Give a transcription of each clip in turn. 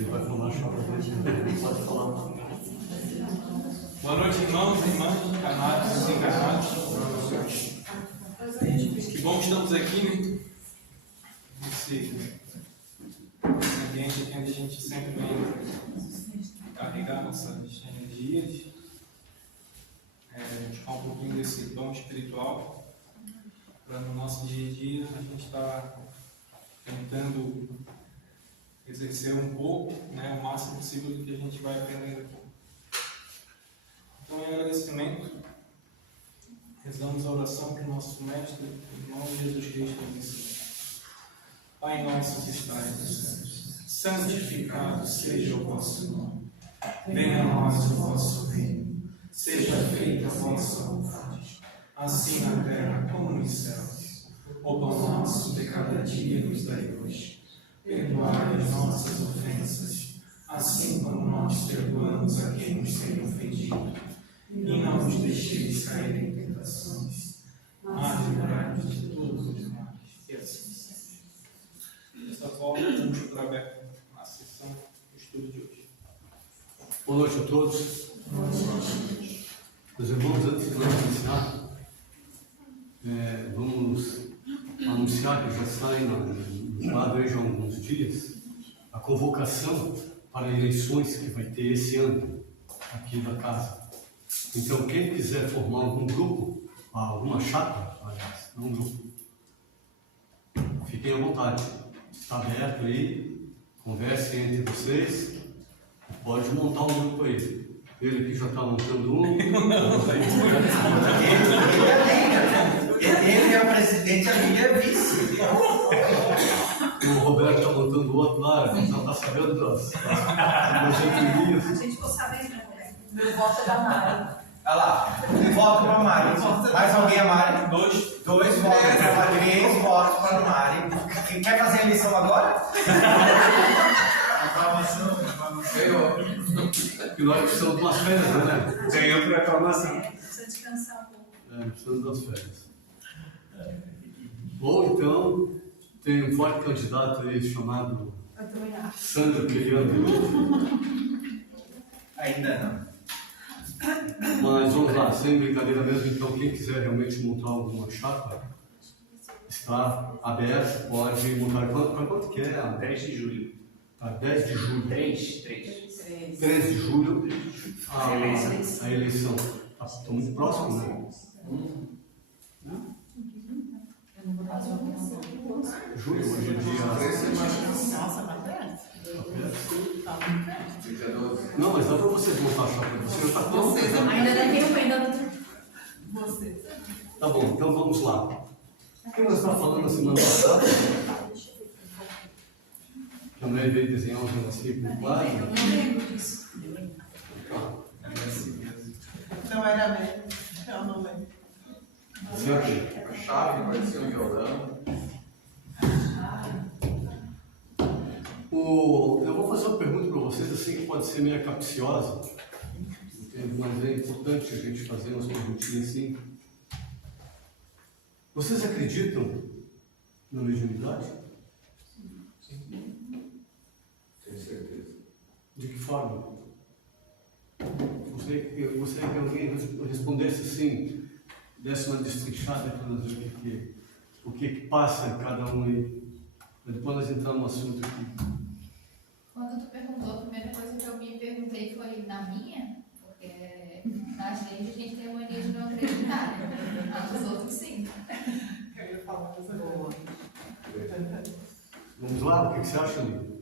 Ele vai falar a chapa dele. Pode falar. Boa noite, irmãos e irmãs, encarnados e desencarnados. Que bom que estamos aqui, né? Nesse ambiente aqui onde a gente sempre vem carregar nossas energias, buscar um pouquinho desse dom espiritual, para no nosso dia a dia a gente estar tentando exercer um pouco, né, o máximo possível do que a gente vai aprendendo. Então, em agradecimento, rezamos a oração que o nosso Mestre, em nome de Jesus Cristo, nos Pai nosso que estais nos céus, santificado seja o vosso nome. Venha a nós o vosso reino. Seja feita a vossa vontade, assim na terra como nos céus. O pão nosso de cada dia nos dai hoje. Perdoai as nossas ofensas, assim como nós perdoamos a quem nos tem ofendido. E não nos deixeis cair em tentações, mas livrai-nos de todos os males. E assim seja. Dessa forma, vamos para aberto a sessão do estudo de hoje. Boa noite a todos. Meus irmãos, antes de nós iniciar, vamos anunciar que já sai no quadro já há alguns dias a convocação para eleições que vai ter esse ano aqui da casa. Então, quem quiser formar algum grupo, alguma chapa, aliás, não um grupo, fiquem à vontade. Está aberto aí, conversem entre vocês, pode montar um grupo aí. Ele que já está montando um. Ele é o presidente, a minha é vice. O Roberto está montando o outro lá, a gente não está sabendo das entrelinhas. A gente ficou sabendo, né, Roberto? Meu voto é da Mari. Olha lá, voto para a Mari. Mais alguém a Mari? Dois votos para a Mari, 3 votos para a Mari. Quem quer fazer a eleição agora? Aclamação. Que nós precisamos de umas férias, né? Ganhou por aclamação. Precisa descansar um pouco. Precisamos das férias. Ou então, tem um forte candidato aí chamado Eu também acho. Sandro Quiliano. Ainda não. Mas vamos lá, sem brincadeira mesmo, então quem quiser realmente montar alguma chapa, está aberto, pode montar. Para quanto que é? 10 de julho. Tá, 10 de julho. 3. 13 de julho, a eleição. Está muito próximo, né? Julho, hoje é dia. Nossa, mas Não, mas dá para vocês montar a chapa. Você já está pronto. ainda dá tempo, ainda não. Você. Tá bom, então vamos lá. O que nós estávamos falando na semana passada? Que a mãe veio desenhar um negocinho com quadro. Eu não lembro disso. Não era mesmo, eu não lembro. Certo? A chave vai ser um violão. Eu vou fazer uma pergunta para vocês, assim, que pode ser meio capciosa, mas é importante a gente fazer uma rotina assim. Vocês acreditam na mediunidade? Tenho certeza. De que forma? Gostaria que alguém respondesse assim, desse uma destrinchada para nós ver o que passa em cada um aí. Depois nós entramos no assunto aqui. Quando tu perguntou, a primeira coisa que eu me perguntei foi na minha, porque na gente a gente tem a mania de não acreditar, né? Mas os outros sim. Eu ia falar coisa boa. Vamos lá, o que você acha, amigo?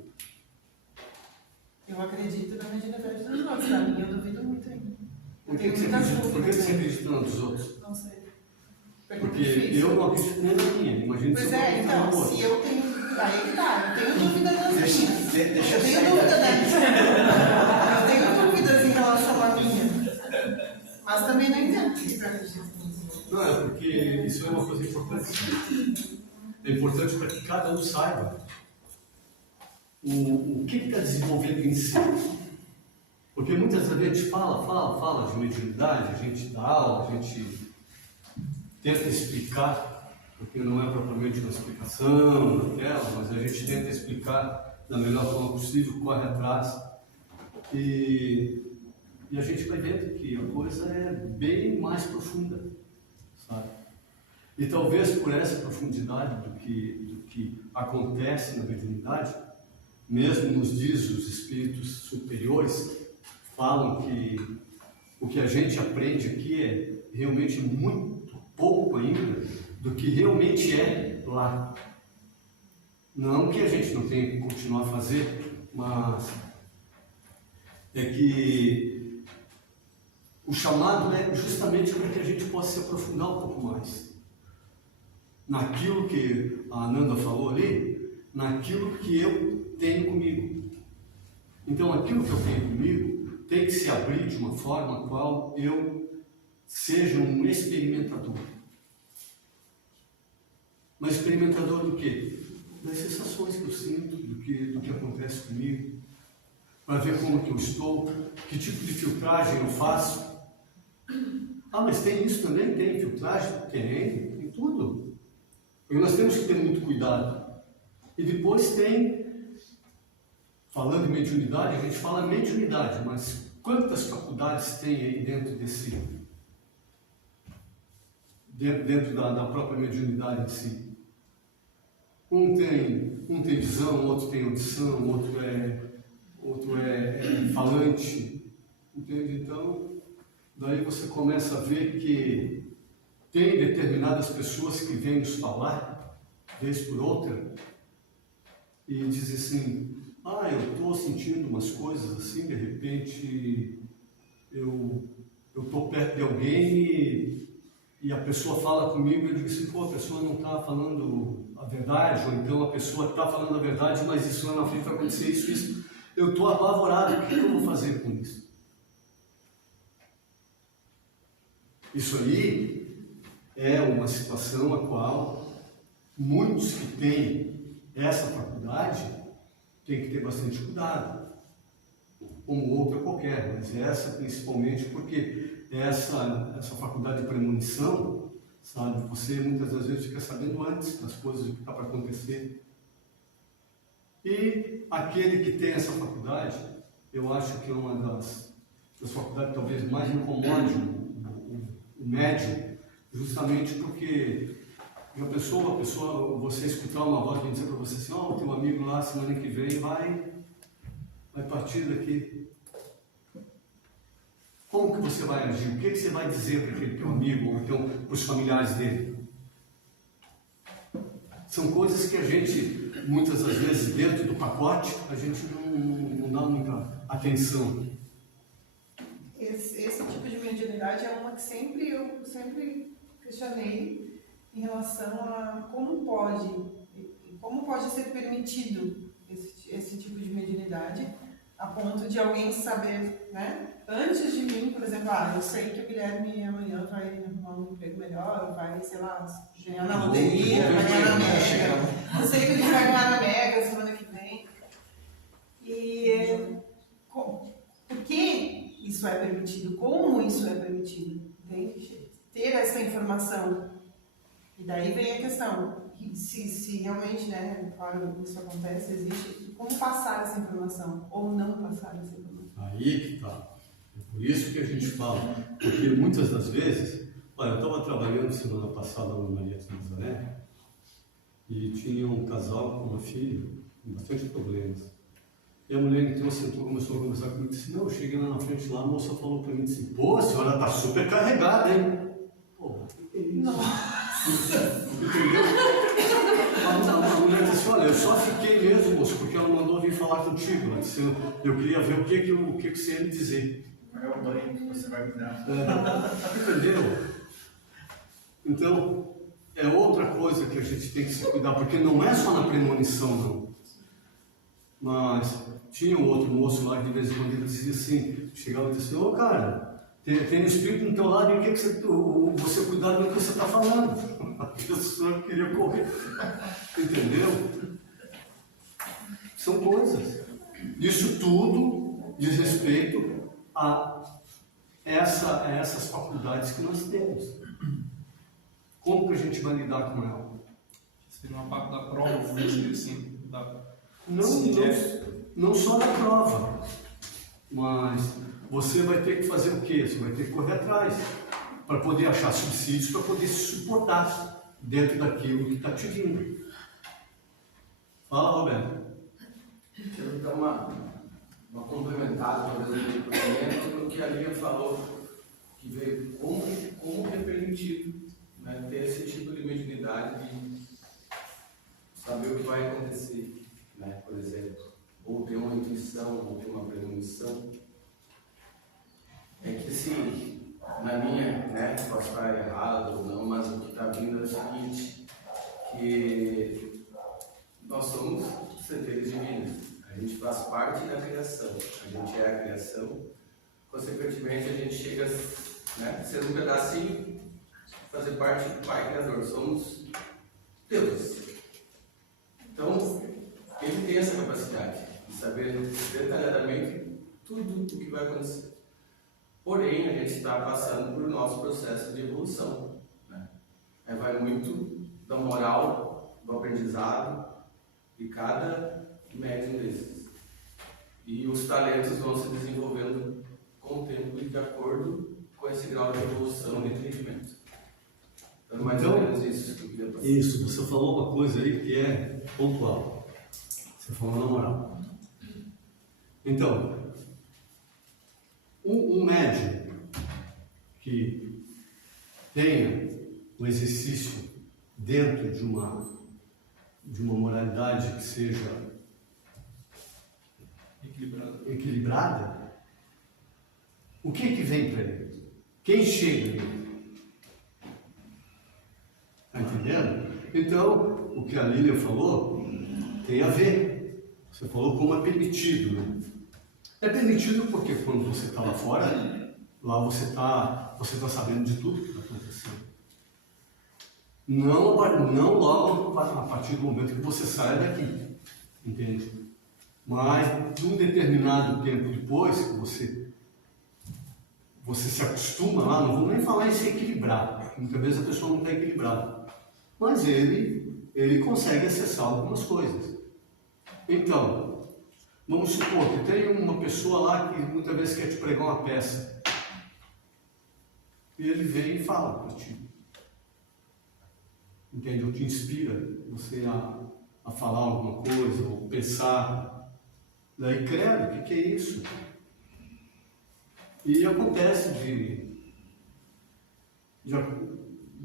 Eu acredito na mediunidade dos outros, na minha eu duvido muito ainda. Por que você acredita? Por que você acredita nos outros? Não sei. Porque eu não acredito nem na minha. Imagina se Pois eu é, acredito na então, outra. se eu tenho. Aí tá, eu tenho dúvida das minhas. Deixa Eu eu tenho sair dúvida daqui. das. Eu tenho dúvidas em relação à minha. Mas também não entendo por que eu acredito nisso. Não, é porque isso é uma coisa importante. É importante para que cada um saiba o que está desenvolvendo em si. Porque muitas vezes a gente fala de mediunidade, a gente dá aula, a gente tenta explicar, porque não é propriamente uma explicação daquela, mas a gente tenta explicar da melhor forma possível, corre atrás. E a gente vai vendo que a coisa é bem mais profunda, sabe? E talvez por essa profundidade do que acontece na mediunidade, mesmo nos diz os espíritos superiores, falam que o que a gente aprende aqui é realmente muito pouco ainda do que realmente é lá. Não que a gente não tenha que continuar a fazer, mas é que o chamado é justamente para que a gente possa se aprofundar um pouco mais naquilo que a Ananda falou ali, naquilo que eu tenho comigo. Então, aquilo que eu tenho comigo tem que se abrir de uma forma a qual eu seja um experimentador. Mas experimentador do quê? Das sensações que eu sinto, do que acontece comigo, para ver como que eu estou, que tipo de filtragem eu faço. Ah, mas tem isso também? Tem filtragem? Tem tudo. Porque nós temos que ter muito cuidado. E depois tem, falando em mediunidade, a gente fala mediunidade, mas quantas faculdades tem aí dentro da própria mediunidade em si? Um tem visão, outro tem audição, outro é falante, entende? Então, daí você começa a ver que tem determinadas pessoas que vêm nos falar, vez por outra, e dizem assim, eu estou sentindo umas coisas assim, de repente eu estou perto de alguém e a pessoa fala comigo e eu digo assim, a pessoa não está falando a verdade, ou então a pessoa está falando a verdade, mas isso lá na frente vai acontecer isso. Eu estou apavorado, o que eu vou fazer com isso? Isso aí é uma situação a qual muitos que têm essa faculdade têm que ter bastante cuidado, como outra qualquer, mas essa principalmente porque essa faculdade de premonição, sabe, você muitas das vezes fica sabendo antes das coisas que está para acontecer. E aquele que tem essa faculdade, eu acho que é uma das faculdades que talvez mais incomode o médium, justamente porque a pessoa, você escutar uma voz que dizer para você assim, o teu amigo lá semana que vem vai partir daqui. Como que você vai agir? O que você vai dizer para aquele teu amigo, ou então para os familiares dele? São coisas que a gente, muitas das vezes, dentro do pacote, a gente não dá muita atenção. Esse tipo de mediunidade é uma que eu sempre questionei em relação a como pode ser permitido esse tipo de mediunidade, a ponto de alguém saber, né? Antes de mim, por exemplo, eu sei que o Guilherme amanhã vai arrumar um emprego melhor, vai, sei lá, ganhar na loteria, vai ganhar na Mega. Eu sei que ele vai ganhar na Mega semana que vem. E por que isso é permitido? Como isso é permitido? Entende? Ter essa informação. E daí vem a questão, se realmente, né, claro, isso acontece, existe, como passar essa informação ou não passar essa informação? Aí que está. É por isso que a gente fala, porque muitas das vezes, eu estava trabalhando semana passada na Maria de Nazaré e tinha um casal com uma filha com bastante problemas. E a mulher então sentou, começou a conversar comigo e disse, eu cheguei lá na frente, lá a moça falou para mim, disse, a senhora está super carregada, hein? O que é isso? Nossa! Entendeu? A mulher disse, eu só fiquei mesmo, moço, porque ela mandou vir falar contigo. Ela disse, eu queria ver o que você ia me dizer. É o banho que você vai me dar. Entendeu? Então, é outra coisa que a gente tem que se cuidar, porque não é só na premonição, não. Mas tinha um outro moço lá que de vez em quando ele dizia assim, chegava e dizia assim, cara, tem um espírito no teu lado e o que você cuidado do que você está falando. A pessoa queria correr. Entendeu? São coisas. Isso tudo diz respeito a essas faculdades que nós temos. Como que a gente vai lidar com ela? Seria uma parte da prova, vamos dizer assim, Não só na prova, mas você vai ter que fazer o quê? Você vai ter que correr atrás para poder achar subsídios, para poder se suportar dentro daquilo que está te vindo. Fala, Roberto. Quero dar uma complementada, talvez, no depoimento no que a Lia falou, que veio como é permitido, né, ter esse tipo de mediunidade de saber o que vai acontecer, né, por exemplo, ou ter uma intuição, ou ter uma premonição. É que se, na minha, né, posso estar errado ou não, mas o que está vindo é o seguinte, que nós somos centelhas divinas, a gente faz parte da criação, a gente é a criação, consequentemente a gente chega, né, ser um pedacinho, fazer parte do Pai Criador, somos Deus. Então, ele tem essa capacidade de saber detalhadamente tudo o que vai acontecer. Porém, a gente está passando por nosso processo de evolução, né? Aí vai muito da moral, do aprendizado de cada médium desses. E os talentos vão se desenvolvendo com o tempo e de acordo com esse grau de evolução e de entendimento. Então, mais ou menos isso que eu queria passar. Isso, você falou uma coisa aí que é pontual. Você falou na moral. Então, um médium que tenha o exercício dentro de uma moralidade que seja equilibrada, o que vem para ele? Quem chega nele? Está entendendo? Então, o que a Lília falou tem a ver. Você falou como é permitido, né? É permitido porque quando você está lá fora, lá você está sabendo de tudo que está acontecendo. Não logo a partir do momento que você sai daqui, entende? Mas de um determinado tempo depois, que você se acostuma lá, não vou nem falar em se equilibrar, muitas vezes a pessoa não está equilibrada, mas ele consegue acessar algumas coisas. Então, vamos supor que tem uma pessoa lá que muitas vezes quer te pregar uma peça. E ele vem e fala para ti. Entende? Ou te inspira você a falar alguma coisa, ou pensar. Daí, credo, o que é isso? E acontece de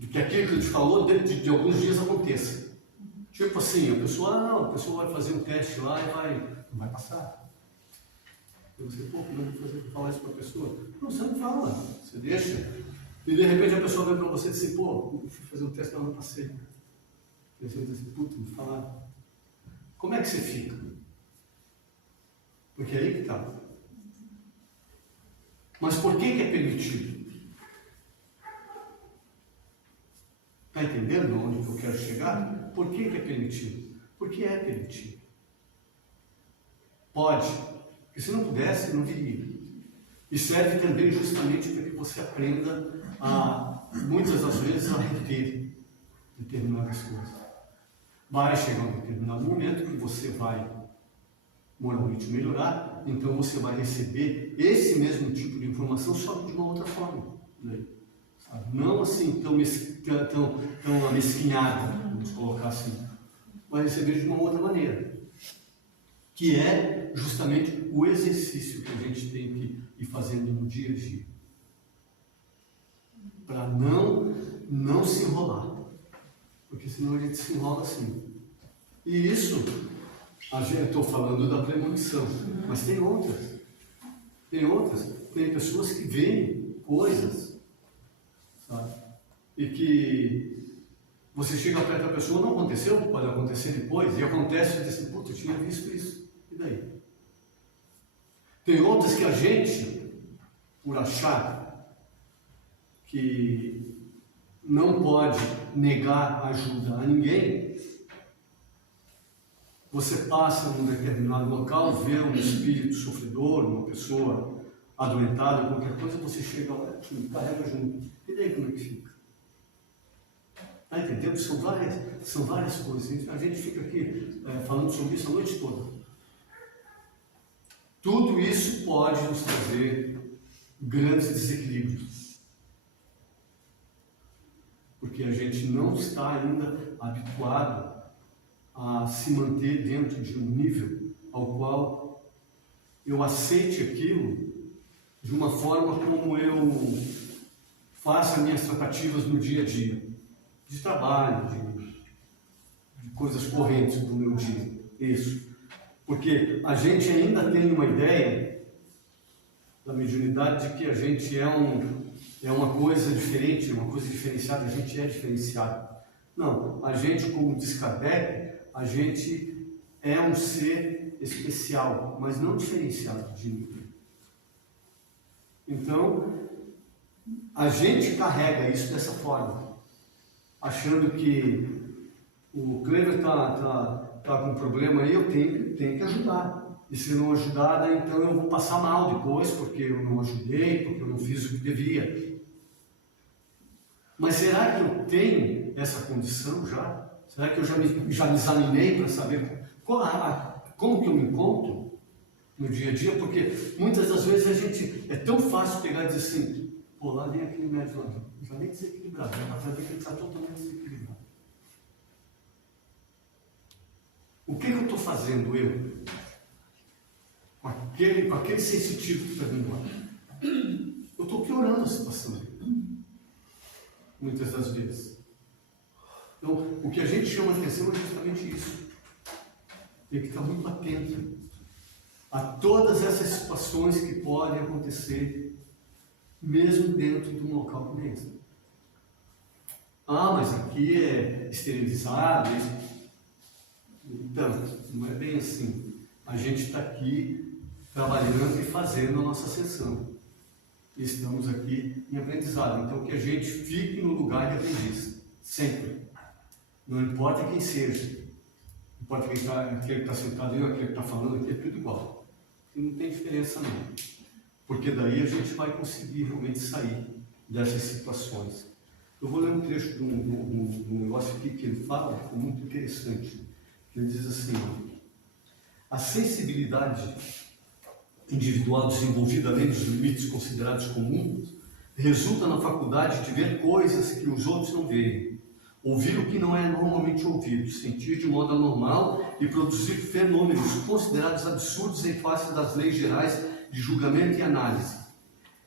que aquilo que ele te falou, de alguns dias aconteça. Tipo assim, a pessoa vai fazer um teste lá e não vai passar. E você, como é que eu vou falar isso para a pessoa? Não, você não fala, você deixa. E de repente a pessoa vem para você e diz assim, eu fui fazer um teste, não passei. E você diz assim, me falaram. Como é que você fica? Porque é aí que está. Mas por que é permitido? Está entendendo onde eu quero chegar? Por que é permitido? Porque é permitido. Pode. Porque se não pudesse, não viria. E serve também justamente para que você aprenda muitas das vezes, a reter determinadas coisas. Vai chegar um determinado momento que você vai moralmente melhorar, então você vai receber esse mesmo tipo de informação, só que de uma outra forma. Né? Não assim tão amesquinhada, vamos colocar assim, vai receber de uma outra maneira, que é justamente o exercício que a gente tem que ir fazendo no dia a dia, para não se enrolar, porque senão a gente se enrola assim. E isso, eu estou falando da premonição, mas tem outras, tem pessoas que veem coisas, sabe? E que você chega perto da pessoa, não aconteceu, pode acontecer depois, e acontece e diz assim, eu tinha visto isso, e daí? Tem outras que a gente, por achar que não pode negar ajuda a ninguém, você passa num determinado local, vê um espírito sofredor, uma pessoa adoentada, qualquer coisa, você chega lá e carrega junto. E daí como é que fica? Está entendendo? São várias coisas. A gente fica aqui falando sobre isso a noite toda. tudo isso pode nos trazer grandes desequilíbrios. Porque a gente não está ainda habituado a se manter dentro de um nível ao qual eu aceite aquilo de uma forma como eu faço as minhas tratativas no dia a dia, de trabalho, de coisas correntes do meu dia. Isso. Porque a gente ainda tem uma ideia da mediunidade de que a gente é uma coisa diferente, uma coisa diferenciada, a gente é diferenciado. Não, a gente, como diz Kardec, a gente é um ser especial, mas não diferenciado de ninguém. Então, a gente carrega isso dessa forma, achando que o Clever tá com um problema aí, eu tenho que ajudar. E se não ajudar, então eu vou passar mal depois, porque eu não ajudei, porque eu não fiz o que devia. Mas será que eu tenho essa condição já? Será que eu já me examinei para saber como que eu me encontro no dia a dia? Porque muitas das vezes a gente, é tão fácil pegar e dizer assim, pô, lá vem aquele médico lá, já nem desequilibrado, já vai ver que ele está totalmente desequilibrado. O que eu estou fazendo, eu? Com aquele sensitivo que está vindo lá. Eu estou piorando a situação dele. Muitas das vezes. Então, o que a gente chama de atenção é justamente isso. Tem que estar muito atento a todas essas situações que podem acontecer, mesmo dentro de um local como esse. Ah, mas aqui é esterilizado. Então, não é bem assim. A gente está aqui trabalhando e fazendo a nossa sessão. Estamos aqui em aprendizado. Então, que a gente fique no lugar de aprendiz. Sempre. Não importa quem seja. Não importa aquele que está sentado aí ou aquele que está falando aqui, é tudo igual. E não tem diferença não. Porque daí a gente vai conseguir realmente sair dessas situações. Eu vou ler um trecho de um negócio aqui que ele fala, que é muito interessante. Ele diz assim: a sensibilidade individual desenvolvida além dos limites considerados comuns resulta na faculdade de ver coisas que os outros não veem, ouvir o que não é normalmente ouvido, sentir de modo anormal e produzir fenômenos considerados absurdos em face das leis gerais de julgamento e análise.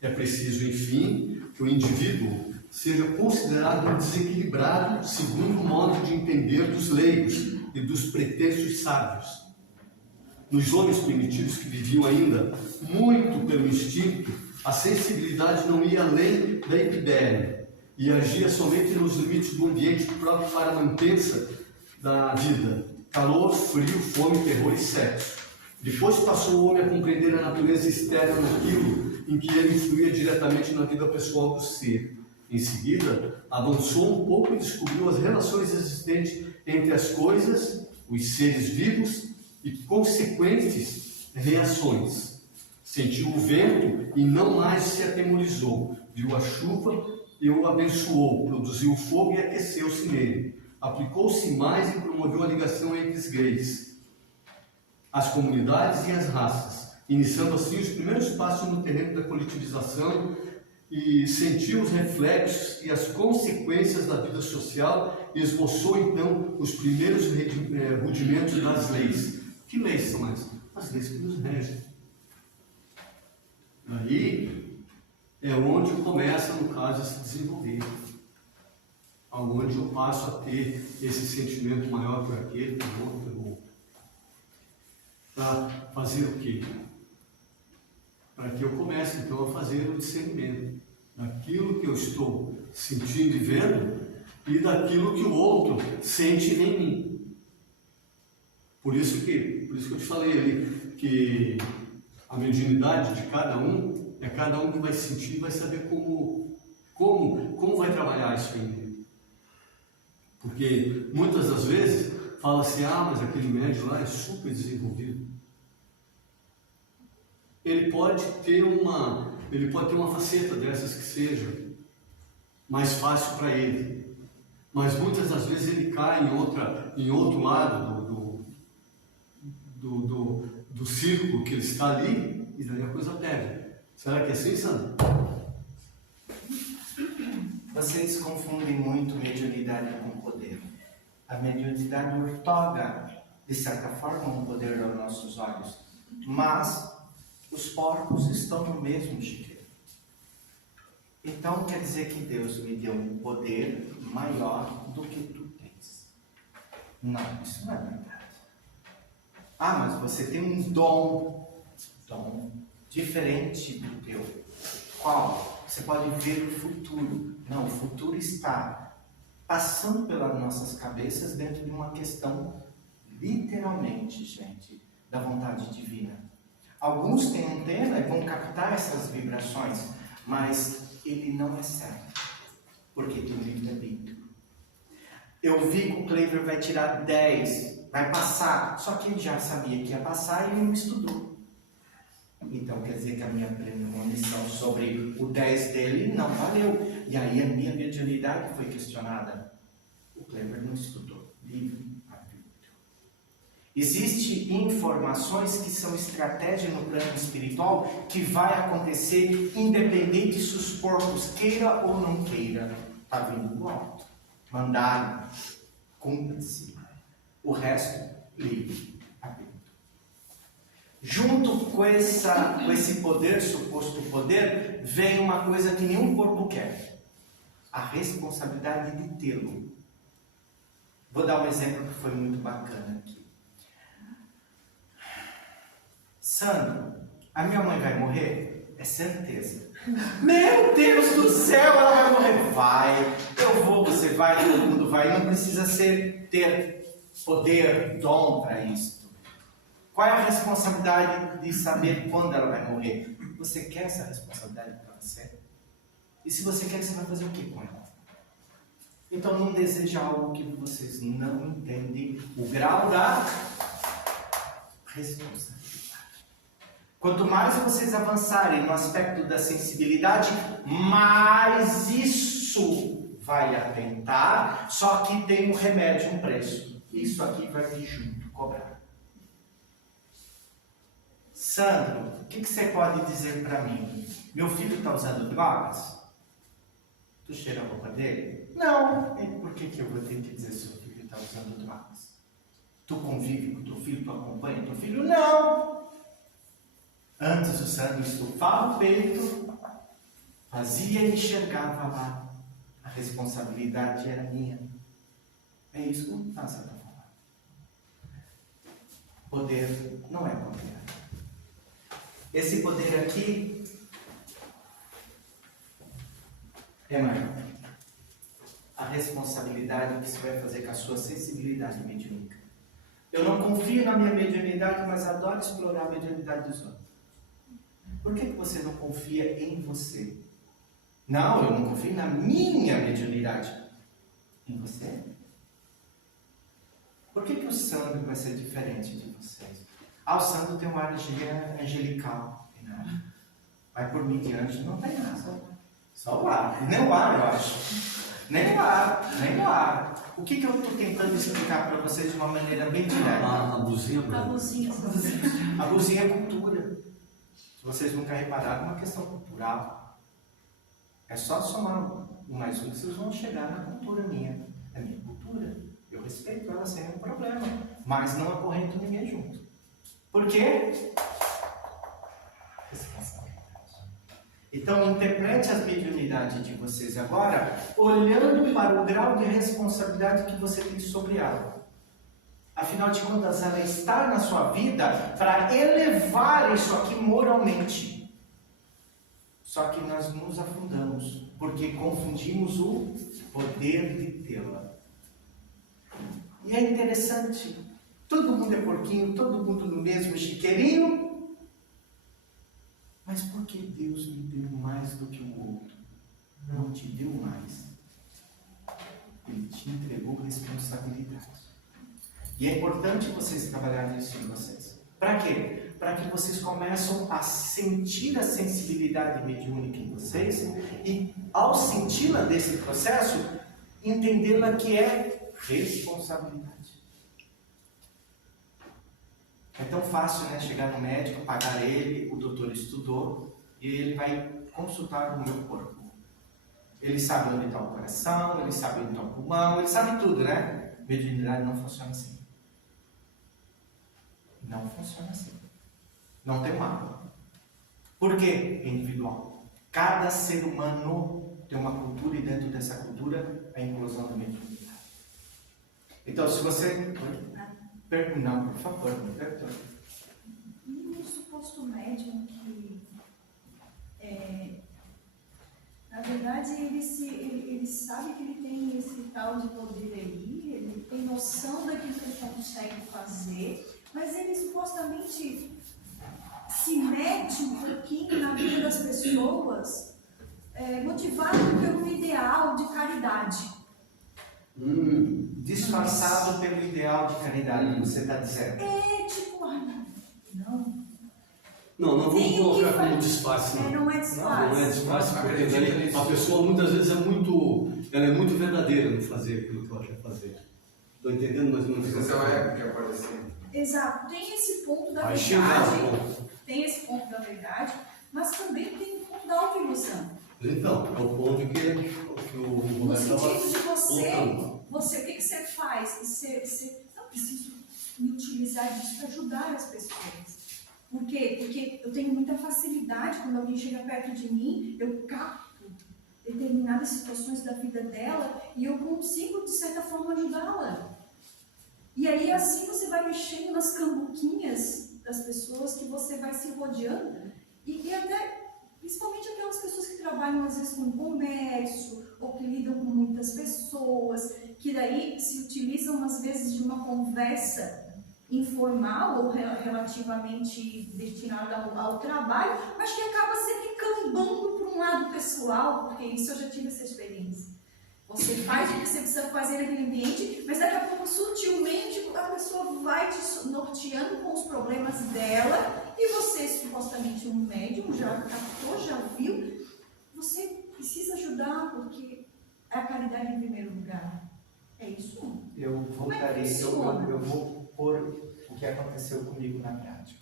É preciso, enfim, que o indivíduo seja considerado um desequilibrado segundo o modo de entender dos leigos e dos pretensos sábios. Nos homens primitivos que viviam ainda muito pelo instinto, a sensibilidade não ia além da epiderme e agia somente nos limites do ambiente próprio para a mantença da vida: calor, frio, fome, terror e sexo. Depois passou o homem a compreender a natureza externa naquilo em que ele influía diretamente na vida pessoal do ser. Em seguida, avançou um pouco e descobriu as relações existentes entre as coisas, os seres vivos e consequentes reações. Sentiu o vento e não mais se atemorizou. Viu a chuva e o abençoou. Produziu o fogo e aqueceu-se nele. Aplicou-se mais e promoveu a ligação entre os reis, as comunidades e as raças, iniciando assim os primeiros passos no terreno da coletivização, e sentiu os reflexos e as consequências da vida social e esboçou então os primeiros rudimentos das leis. Que leis são essas? As leis que nos regem. Aí é onde começa, no caso, a se desenvolver. Onde eu passo a ter esse sentimento maior por aquele, por outro, por outro. Para fazer o quê? Para que eu comece, então, a fazer o discernimento daquilo que eu estou sentindo e vendo e daquilo que o outro sente em mim. Por isso que eu te falei ali, que a mediunidade de cada um, é cada um que vai sentir e vai saber como vai trabalhar isso em mim. Porque muitas das vezes fala assim, mas aquele médium lá é super desenvolvido. Ele pode ter uma faceta dessas que seja mais fácil para ele, mas muitas das vezes ele cai em outro lado do círculo que ele está ali, e daí a coisa pega. Será que é assim, Sandro? Vocês confundem muito mediunidade com poder. A mediunidade outorga, de certa forma, um poder aos nossos olhos. Mas os porcos estão no mesmo chiqueiro. Então quer dizer que Deus me deu um poder maior do que tu tens. Não, isso não é verdade. Ah, mas você tem um dom diferente do teu. Qual? Você pode ver o futuro. Não, o futuro está passando pelas nossas cabeças dentro de uma questão, literalmente, gente, da vontade divina. Alguns têm antena e vão captar essas vibrações, mas ele não é certo, porque tem um livre-arbítrio. Eu vi que o Cleiver vai tirar 10, vai passar, só que ele já sabia que ia passar e ele não estudou. Então quer dizer que a minha premonição sobre o 10 dele não valeu. E aí a minha mediunidade foi questionada. O Cleiver não estudou. Livre-arbítrio. Existem informações que são estratégia no plano espiritual que vai acontecer independente se os porcos queira ou não queira. Está vindo do alto. Mandaram. Cumpre-se. O resto, livre-arbítrio. Junto com esse poder, suposto poder, vem uma coisa que nenhum porco quer. A responsabilidade de tê-lo. Vou dar um exemplo que foi muito bacana aqui. Sandro, a minha mãe vai morrer? É certeza. Meu Deus do céu, ela vai morrer. Vai, eu vou, você vai, todo mundo vai. Não precisa ter poder, dom para isso. Qual é a responsabilidade de saber quando ela vai morrer? Você quer essa responsabilidade para você? E se você quer, você vai fazer o que com ela? Então não deseja algo que vocês não entendem o grau da responsabilidade. Quanto mais vocês avançarem no aspecto da sensibilidade, mais isso vai atentar, só que tem um remédio, um preço. Isso aqui vai vir junto, cobrar. Sandro, o que você pode dizer para mim? Meu filho está usando drogas? Tu cheira a roupa dele? Não. E por que eu vou ter que dizer se o filho está usando drogas? Tu convive com teu filho? Tu acompanha teu filho? Não. Antes o Sandro estufava o peito, fazia e enxergava lá. A responsabilidade era minha. É isso que o Sandro está falando. Poder não é poder. Esse poder aqui é maior. A responsabilidade que isso vai fazer com a sua sensibilidade mediúnica. Eu não confio na minha mediunidade, mas adoro explorar a mediunidade dos outros. Por que você não confia em você? Não, eu não confio na minha mediunidade. Em você? Por que o Sandro vai ser diferente de vocês? Ah, o Sandro tem uma energia angelical. Tem nada. Vai por mim de anjo, não tem nada. Só o ar. Nem o ar, eu acho. Nem o ar. O que eu estou tentando explicar para vocês de uma maneira bem direta? A buzinha. A buzinha é cultura. Se vocês nunca repararam, é uma questão cultural. É só somar um mais um que vocês vão chegar na cultura minha. É minha cultura. Eu respeito ela sem nenhum problema. Mas não acorrento ninguém junto. Por quê? Responsabilidade. Então, interprete as mediunidades de vocês agora, olhando para o grau de responsabilidade que você tem sobre ela. Afinal de contas, ela está na sua vida para elevar isso aqui moralmente. Só que nós nos afundamos, porque confundimos o poder de tê-la. E é interessante. Todo mundo é porquinho, todo mundo no mesmo chiqueirinho. Mas por que Deus me deu mais do que o outro? Não te deu mais. Ele te entregou responsabilidade. E é importante vocês trabalharem isso em vocês. Para quê? Para que vocês começam a sentir a sensibilidade mediúnica em vocês e, ao senti-la desse processo, entendê-la que é responsabilidade. É tão fácil, né? Chegar no médico, pagar ele, o doutor estudou e ele vai consultar o meu corpo. Ele sabe onde está o coração, ele sabe onde está o pulmão, ele sabe tudo, né? Mediunidade não funciona assim. Não funciona assim. Não tem mapa. Por quê? É individual. Cada ser humano tem uma cultura e dentro dessa cultura a inclusão da mediunidade. Então, se você... Não, por favor, doutor. E o suposto médium que, na verdade, ele sabe que ele tem esse tal de poder aí, ele tem noção daquilo que ele consegue fazer, mas ele supostamente se mete um pouquinho na vida das pessoas, motivado pelo ideal de caridade. Disfarçado pelo ideal de caridade, você está dizendo. Tipo, não. Não vamos Tem colocar que como disfarce, não. Não é disfarce. Não é disfarce, porque daí a pessoa muitas vezes é muito verdadeira no fazer aquilo que ela quer fazer. Estou entendendo mais ou menos. Esse é o ego que apareceu. Exato, tem esse ponto da Vai chegar, verdade, tem esse ponto da verdade, mas também tem o ponto da autoilusão. Então, é o ponto que o No Roberto estava sentido de o que você faz? Você não precisa me utilizar disso para ajudar as pessoas. Por quê? Porque eu tenho muita facilidade, quando alguém chega perto de mim, eu capto determinadas situações da vida dela e eu consigo, de certa forma, ajudá-la. E aí, assim, você vai mexendo nas cambuquinhas das pessoas que você vai se rodeando e até... Principalmente aquelas pessoas que trabalham às vezes com comércio ou que lidam com muitas pessoas, que daí se utilizam às vezes de uma conversa informal ou relativamente destinada ao trabalho, mas que acaba sempre cambando para um lado pessoal, porque isso eu já tive essa experiência. Você faz o que você precisa fazer naquele ambiente, mas daqui a pouco, sutilmente, a pessoa vai te norteando com os problemas dela e você, supostamente um médium, já captou, já viu, você precisa ajudar porque é a caridade em primeiro lugar. É isso? Eu voltarei, eu vou pôr o que aconteceu comigo na prática.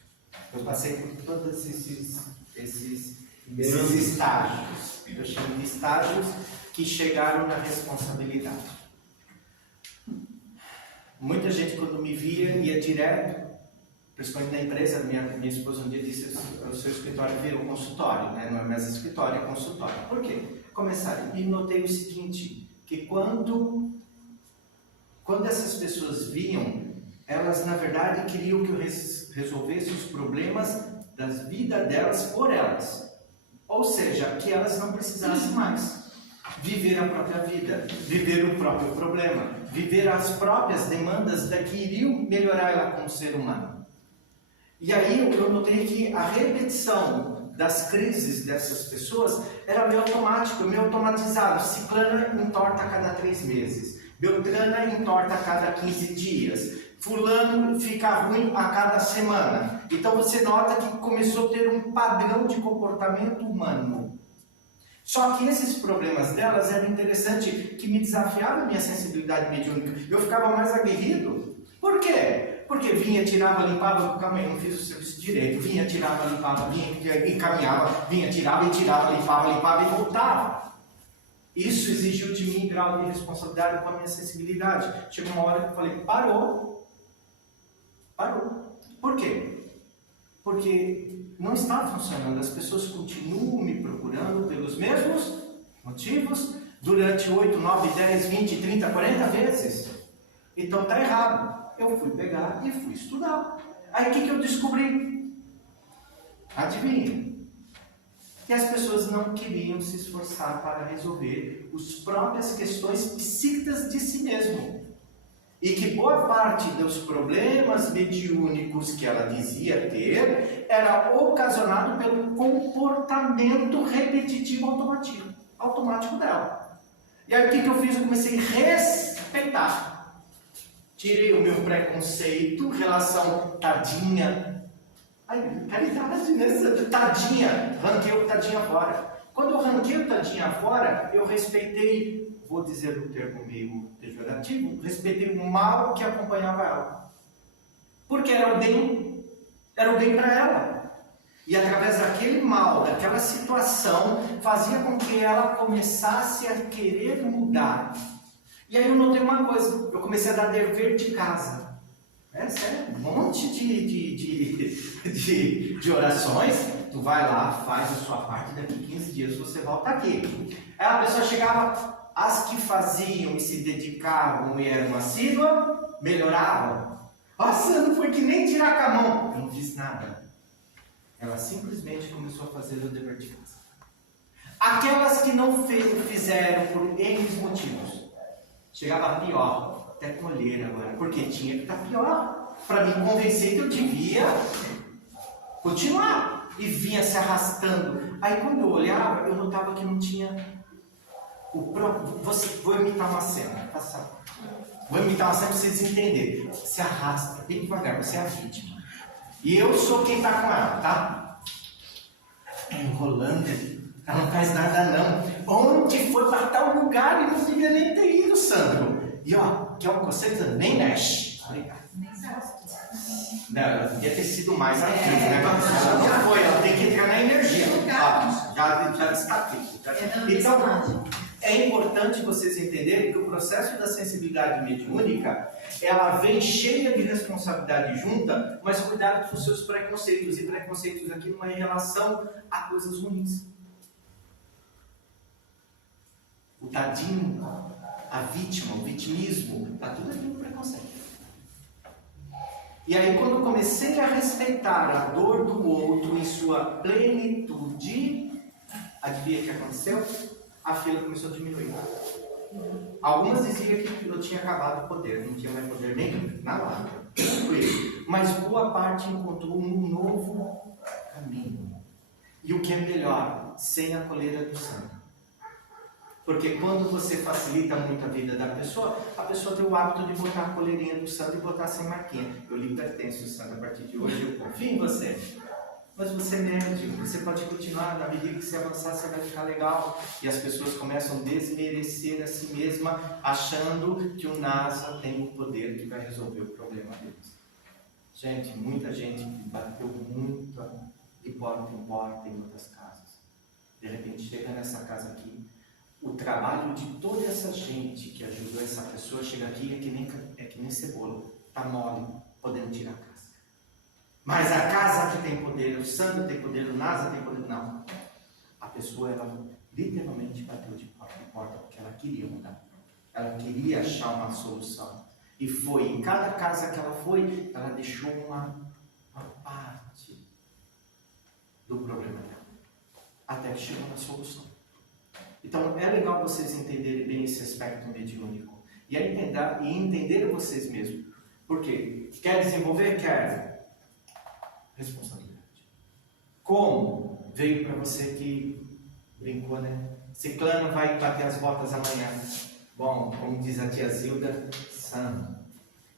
Eu passei por todos esses estágios. Eu chamo de estágios que chegaram na responsabilidade. Muita gente, quando me via, ia direto, principalmente na empresa. Minha esposa um dia disse: o seu escritório virou consultório, né? Não é mais escritório, é consultório. Por quê? Começaram. E notei o seguinte, que quando essas pessoas vinham, elas, na verdade, queriam que eu resolvesse os problemas das vidas delas por elas. Ou seja, que elas não precisassem mais viver a própria vida, viver o próprio problema, viver as próprias demandas que iriam melhorar ela como ser humano. E aí eu notei que a repetição das crises dessas pessoas era meio automático, meio automatizado. Ciclana entorta a cada 3 meses, Beltrana entorta a cada 15 dias, fulano fica ruim a cada semana. Então você nota que começou a ter um padrão de comportamento humano. Só que esses problemas delas eram interessantes, que me desafiavam a minha sensibilidade mediúnica. Eu ficava mais aguerrido. Por quê? Porque vinha, tirava, limpava, calma aí, não fiz o serviço direito. Vinha, tirava, limpava, vinha, encaminhava, vinha, tirava, limpava e voltava. Isso exigiu de mim grau de responsabilidade com a minha sensibilidade. Chegou uma hora que eu falei: parou. Por quê? Porque não está funcionando. As pessoas continuam me procurando pelos mesmos motivos durante 8, 9, 10, 20, 30, 40 vezes. Então está errado. Eu fui pegar e fui estudar. Aí o que eu descobri? Adivinha? Que as pessoas não queriam se esforçar para resolver as próprias questões psíquicas de si mesmo. E que boa parte dos problemas mediúnicos que ela dizia ter era ocasionado pelo comportamento repetitivo automático dela. E aí o que eu fiz? Eu comecei a respeitar. Tirei o meu preconceito, relação tadinha. Ai, caridade, né? Tadinha. Ranquei o tadinha fora. Quando eu ranquei o tadinha fora, eu respeitei, vou dizer um termo meio pejorativo, respeitei o mal que acompanhava ela. Porque era o bem era o bem para ela. E através daquele mal, daquela situação, fazia com que ela começasse a querer mudar. E aí eu notei uma coisa, eu comecei a dar dever de casa. É sério, um monte de orações. Tu vai lá, faz a sua parte, daqui 15 dias você volta aqui. Aí a pessoa chegava, as que faziam e se dedicavam e eram assíduas, melhoravam. Nossa, não foi que nem tirar com a mão. Eu não fiz nada. Ela simplesmente começou a fazer o dever de casa. Aquelas que não fizeram por N motivos, chegava pior, até com olheira agora, porque tinha que estar pior, para me convencer que eu devia continuar. E vinha se arrastando. Aí quando eu olhava, eu notava que não tinha o próprio. Vou imitar uma cena, vou imitar uma cena para vocês entenderem. Se arrasta, bem devagar, você é a vítima. E eu sou quem está com ela, tá? Enrolando, ela não faz nada não. Onde foi para tal lugar e não devia nem ter ido, Sandro. E ó, que é um conceito, nem mexe. Nem sabe. Não, ela devia ter sido mais ativa, né? Ela não foi, ela tem que entrar na energia. Ó, já destaquei. Então, é importante vocês entenderem que o processo da sensibilidade mediúnica, ela vem cheia de responsabilidade junta, mas cuidado com os seus preconceitos. E preconceitos aqui numa relação a coisas ruins. O tadinho, a vítima, o vitimismo, está tudo aqui no preconceito. E aí quando eu comecei a respeitar a dor do outro em sua plenitude, adivinha o que aconteceu? A fila começou a diminuir. Algumas diziam que eu tinha acabado o poder, não tinha mais poder nenhum, na hora. Mas boa parte encontrou um novo caminho. E o que é melhor, sem a coleira do sangue. Porque quando você facilita muito a vida da pessoa, a pessoa tem o hábito de botar a coleirinha do santo e botar sem marquinha. Eu lhe pertenço, santo, a partir de hoje eu confio em você. Mas você mede, você pode continuar, na medida que você avançar, você vai ficar legal. E as pessoas começam a desmerecer a si mesma, achando que o NASA tem o poder que vai resolver o problema deles. Gente, muita gente bateu muito de porta em porta em outras casas. De repente chega nessa casa aqui, o trabalho de toda essa gente que ajudou essa pessoa chega aqui é que nem cebola, tá mole, podendo tirar a casca. Mas a casa que tem poder, o santo tem poder, o NASA tem poder, não. A pessoa, ela literalmente bateu de porta em porta porque ela queria mudar. Ela queria achar uma solução. E foi, em cada casa que ela foi, ela deixou uma parte do problema dela. Até que chegou na solução. Então, é legal vocês entenderem bem esse aspecto mediúnico. E entender vocês mesmos. Por quê? Quer desenvolver? Quer. Responsabilidade. Como? Veio para você que brincou, né? Ciclano vai bater as botas amanhã. Bom, como diz a tia Zilda, Sam,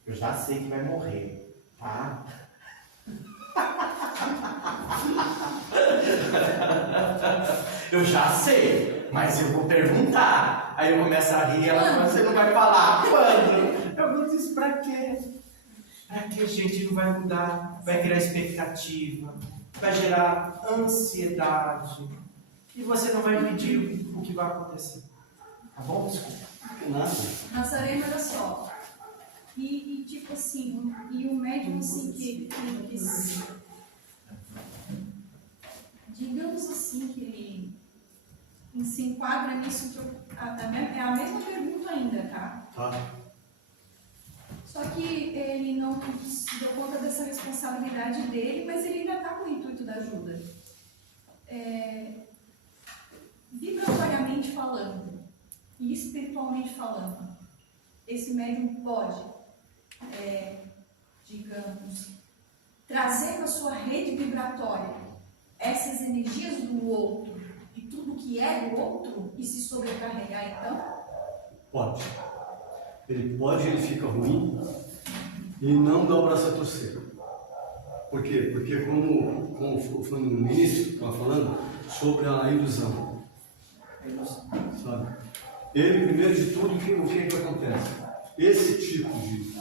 eu já sei que vai morrer, tá? Eu já sei, mas eu vou perguntar. Aí eu começo a rir, ela você não vai falar. Quando? Eu vou dizer, pra quê? Pra que a gente não vai mudar? Vai criar expectativa, vai gerar ansiedade. E você não vai medir o que vai acontecer. Tá bom? Desculpa. Nazareno, olha só. E tipo assim, e o médium assim que digamos assim que ele se enquadra nisso que é a mesma pergunta ainda, tá? Tá. Só que ele não se deu conta dessa responsabilidade dele, mas ele ainda está com o intuito da ajuda. Vibratoriamente falando e espiritualmente falando, esse médium pode, digamos, trazer na sua rede vibratória essas energias do outro e tudo que é do outro e se sobrecarregar então? Pode. Ele fica ruim e não dá o braço a torcer. Por quê? Porque como foi no início, estava falando sobre a ilusão. Sabe? Ele, primeiro de tudo, o que acontece? Esse tipo de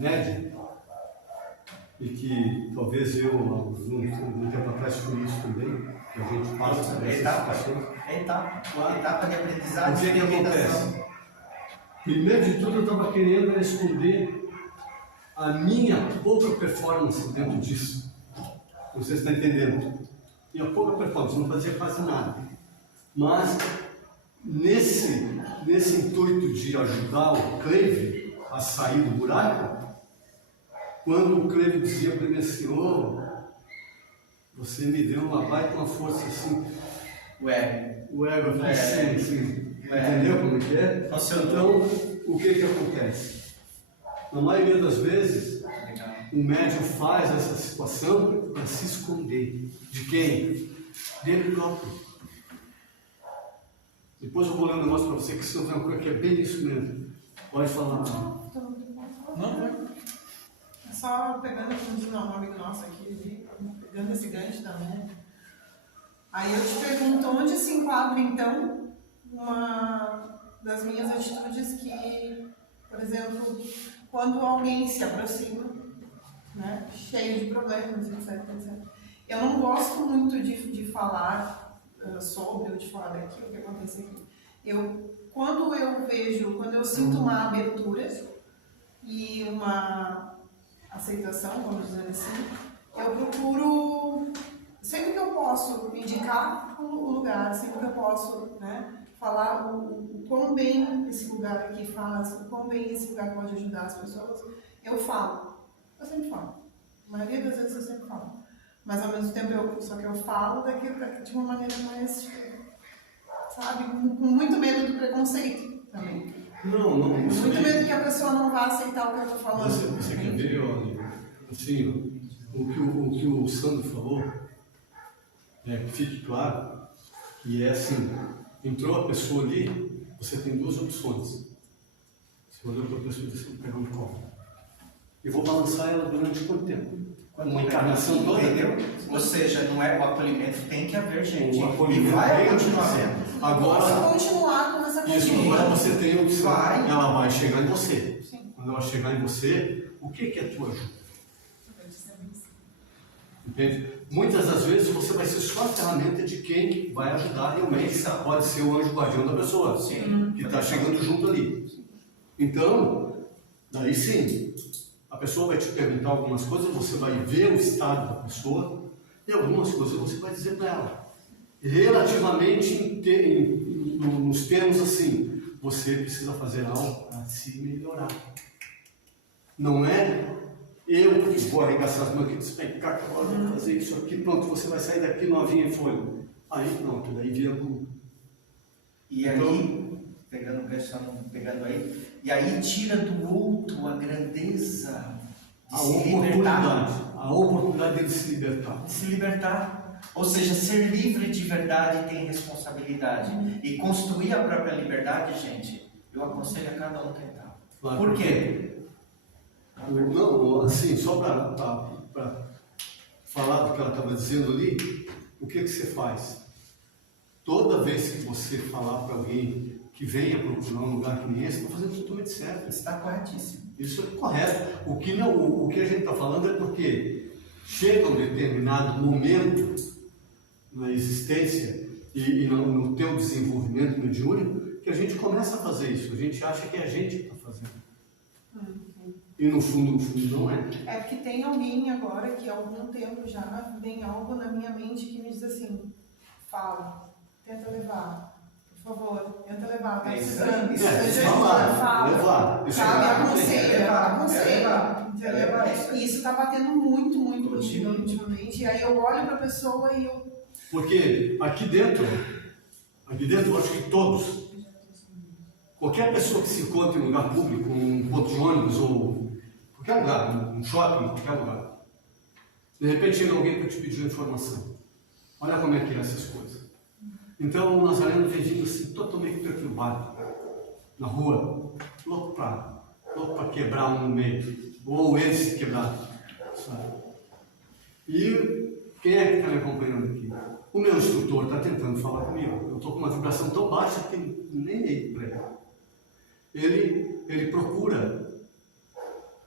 médium, e que talvez eu, algum tempo atrás, fui isso também, que a gente passa por essas situações. Etapa de aprendizagem. O que acontece? Primeiro de tudo, eu estava querendo esconder a minha pouca performance dentro disso. Você está entendendo? E a pouca performance, não fazia quase nada. Mas, nesse intuito de ajudar o Cleve a sair do buraco, quando o Cleve dizia para mim assim, você me deu uma baita uma força assim. O ego, eu falei assim, entendeu como que é? Então, o que acontece? Na maioria das vezes, o médium faz essa situação para se esconder. De quem? Dele próprio. Depois eu vou ler um negócio para você que você vai ver uma coisa que é bem isso mesmo. Pode falar. Não, É só pegando, como diz um amigo nosso aqui, pegando esse gancho também. Aí eu te pergunto, onde se enquadra então uma das minhas atitudes que, por exemplo, quando alguém se aproxima, né, cheio de problemas, etc. Eu não gosto muito de falar sobre ou de falar daquilo que acontece aqui. Quando eu sinto uma abertura e uma aceitação, vamos dizer assim, eu procuro, sempre que eu posso, indicar o lugar, sempre que eu posso, né, falar o quão bem esse lugar aqui faz, o quão bem esse lugar pode ajudar as pessoas, eu falo. Eu sempre falo. A maioria das vezes eu sempre falo. Mas ao mesmo tempo, só que eu falo de uma maneira mais, sabe, com muito medo do preconceito também. Não. Muito medo que a pessoa não vá aceitar o que eu estou falando. Você quer ver, olha, assim, o que o Sandro falou, que fique claro, que é assim, entrou a pessoa ali, você tem duas opções. Você olhou para a pessoa e disse, pegar um copo. Eu vou balançar ela durante quanto tempo? Uma encarnação toda? Entendeu? Ou seja, não é o acolhimento, tem que haver gente. O acolhimento e vai tem continuar que ser. havendo. Agora, Se continuar com essa isso, coisa. agora você tem a opção. Vai. Ela vai chegar em você. Sim. Quando ela chegar em você, o que é a tua ajuda? Entende? Muitas das vezes você vai ser só a ferramenta de quem vai ajudar realmente. Pode ser o anjo guardião da pessoa, que está chegando junto ali. Então, daí sim, a pessoa vai te perguntar algumas coisas, você vai ver o estado da pessoa, e algumas coisas você vai dizer para ela. Relativamente, nos termos assim, você precisa fazer algo para se melhorar. Não é eu que vou arregaçar as mãos aqui, despencar, agora vou fazer isso aqui, pronto, você vai sair daqui novinha em folha. Aí pronto, daí vira burro. E aí, pegando aí, e aí tira do outro a grandeza de se libertar. A oportunidade dele se libertar. De se libertar. Ou seja, ser livre de verdade tem responsabilidade. E construir a própria liberdade, gente, eu aconselho a cada um tentar. Claro. Por quê? Não, assim, só para falar do que ela estava dizendo ali, o que você faz? Toda vez que você falar para alguém que venha procurar um lugar que nem esse, está fazendo totalmente certo. Está corretíssimo. Isso é correto. O que a gente está falando é porque chega um determinado momento na existência e no teu desenvolvimento mediúnico que a gente começa a fazer isso. A gente acha que é a gente que está fazendo. E no fundo não é. É porque tem alguém agora que há algum tempo já vem algo na minha mente que me diz assim, fala, tenta levar, por favor, tenta levar, tá precisando. Levar. Isso Sabe, é aconselha, entendeu? levar. E isso está batendo muito comigo ultimamente. E aí eu olho para a pessoa e eu... Porque aqui dentro eu acho que todos, qualquer pessoa que se encontre em um lugar público, um ponto de ônibus ou qualquer lugar, um shopping, qualquer lugar, de repente chega alguém para te pedir uma informação. Olha como é que é essas coisas. Então o Nazareno vem vindo assim, totalmente perturbado, na rua, louco para quebrar um no meio, ou ele se quebrar, sabe? E quem é que está me acompanhando aqui? O meu instrutor está tentando falar comigo. Eu estou com uma vibração tão baixa que nem ele para ele procura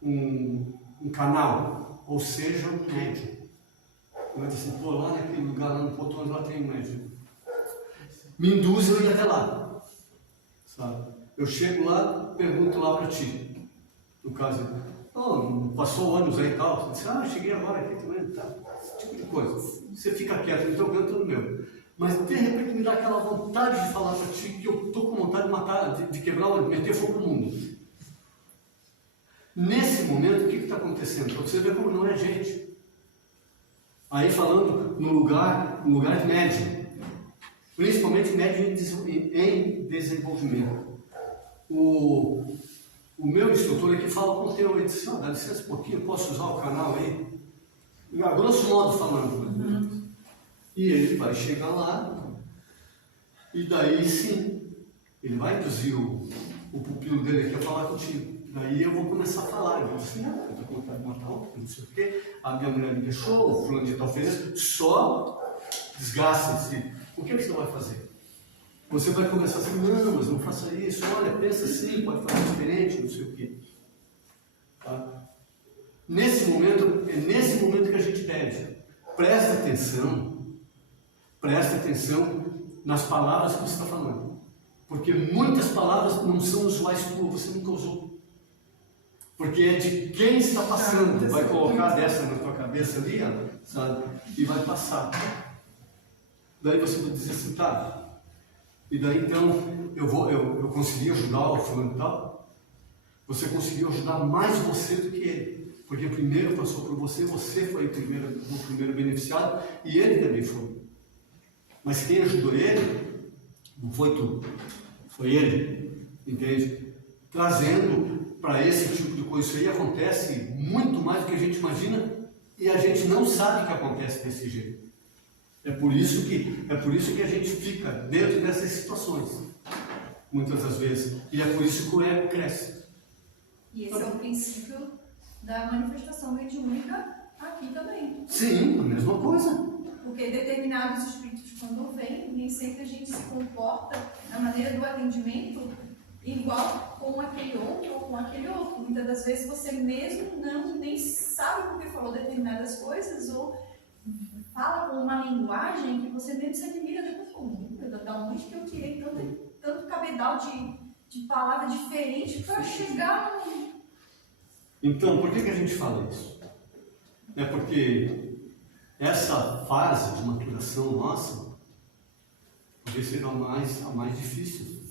um canal ou seja, um médium. Eu disse assim, pô, lá naquele lugar, lá no Potões, lá tem um médium. Me induz eu ir até lá, sabe? Eu chego lá, pergunto lá para ti, no caso, oh, passou ônibus aí e tal, você disse, cheguei agora aqui também, tá, esse tipo de coisa. Você fica quieto no teu canto, no meu. Mas de repente me dá aquela vontade de falar para ti que eu estou com vontade de matar, de quebrar, de meter fogo no mundo. Nesse momento, o que está acontecendo? Para você ver como não é gente. Aí falando no lugar de médium, principalmente médium em desenvolvimento. O meu instrutor aqui fala com o teu, ele disse, dá licença um pouquinho, posso usar o canal aí? A grosso modo falando. E ele vai chegar lá, e daí sim, ele vai induzir o pupilo dele aqui a falar contigo. Daí eu vou começar a falar, eu vou dizer assim, eu estou com vontade de matar outro, não sei o quê, a minha mulher me deixou, o fulano de tal fez, só desgasta-se. O que você vai fazer? Você vai começar assim, não, mas não faça isso, olha, pensa assim, pode fazer diferente, não sei o quê. Tá? Nesse momento, é nesse momento que a gente pede, presta atenção nas palavras que você está falando. Porque muitas palavras não são usuais tuas, você nunca usou. Porque é de quem está passando, vai colocar dessa na tua cabeça ali, sabe? E vai passar. Daí você vai dizer assim, tá. E daí então, eu consegui ajudar o fulano e tal. Você conseguiu ajudar mais você do que ele. Porque primeiro passou por você foi o primeiro beneficiado, e ele também foi. Mas quem ajudou ele, não foi tu, foi ele, entende? Trazendo para esse tipo de coisa, isso aí acontece muito mais do que a gente imagina, e a gente não sabe que acontece desse jeito. É por isso que a gente fica dentro dessas situações, muitas das vezes, e é por isso que o ego cresce. E esse é o princípio da manifestação mediúnica aqui também. Sim, a mesma coisa. Porque determinados espíritos, quando vêm, nem sempre a gente se comporta na maneira do atendimento igual com aquele outro ou com aquele outro. Muitas das vezes você mesmo nem sabe porque falou determinadas coisas, ou fala com uma linguagem que você mesmo se admira depois. Da onde que eu tirei tanto cabedal de palavra diferente para chegar no... Então, por que a gente fala isso? É porque essa fase de maturação nossa talvez seja a mais difícil